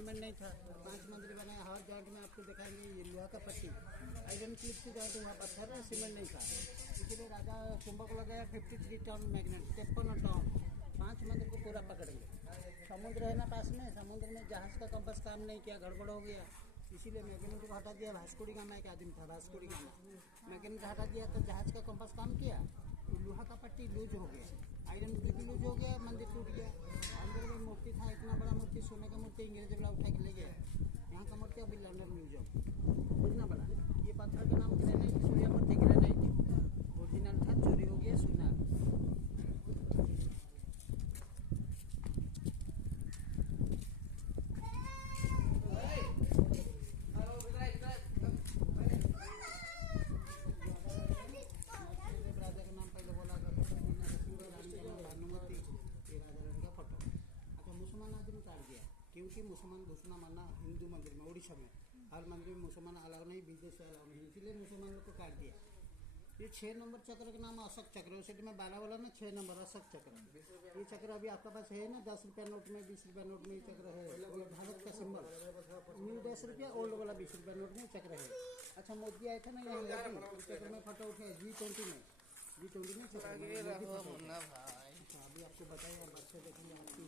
Cement नहीं था। 5 मंदिर बनाया, हर जॉइंट में आपको दिखाएंगे ये लोहा का पट्टी, आयरन क्लिप से जॉइंट हुआ पत्थर है, सीमेंट नहीं था। इसीलिए राजा चुंबक लगाया 53 टन मैग्नेट, 53 टन, 5 मंदिर को पूरा पकड़ेंगे। समुद्र है ना पास में, समुद्र में जहाज का कंपास काम नहीं किया, गड़बड़ हो गया, इसीलिए मैग्नेट को हटा दिया। वास्को डी गामा एक आदमी था, वास्को डी गामा, मैग्नेट हटा दिया तो जहाज का कंपास काम किया, लोहा का पट्टी लूज हो गया, आयरन क्लिप लूज हो गया, मंदिर टूट गया। अंदर में मूर्ति था, इतना बड़ा मूर्ति, सोने का मूर्ति, अंग्रेज वाला उठा के ले गया। यहाँ का मूर्ति अभी लंदन म्यूजियम, इतना बड़ा। ये पत्थर के नाम ग्रेनाइट, सूर्य मूर्ति ग्रेनाइट, ओरिजिनल था, चोरी हो गया, सुना। मुसलमान आदमी काट दिया, क्योंकि मुसलमान घुसना मना हिंदू मंदिर में, उड़ीसा में हर मंदिर में मुसलमान अलाउ नहीं, विदेश से अलाउ नहीं, इसीलिए मुसलमान लोग को काट दिया। ये 6 नंबर चक्र का नाम अशोक चक्र, उसी में 12 वाला ना 6 नंबर अशोक चक्र। ये चक्र अभी आपके पास है ना, 10 रुपया नोट में, 20 रुपया नोट में ये चक्र है, भारत का सिंबल। न्यू 10 रुपया, ओल्ड वाला 20 रुपया नोट में चक्र है। अच्छा, मोदी आए थे ना यहाँ, मोदी चक्र में फोटो उठे, G20 में, G20 में चक्र में। अच्छा, अभी आपको बताइए, और बच्चे देखेंगे आपकी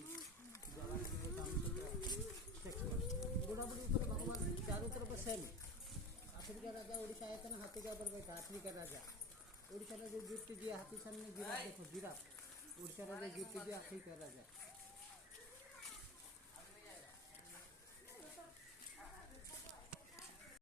बुढ़ा बुढ़ी ऊपर भगवान चारों तरफ सेम। अफ्रीका राजा उड़ीसा आया था ना, हाथी के ऊपर बैठा, अफ्रीका राजा उड़ीसा राजा गिफ्ट दिया, हाथी सामने जिराफ, देखो जिराफ, उड़ीसा राजा गिफ्ट दिया, अफ्रीका राजा।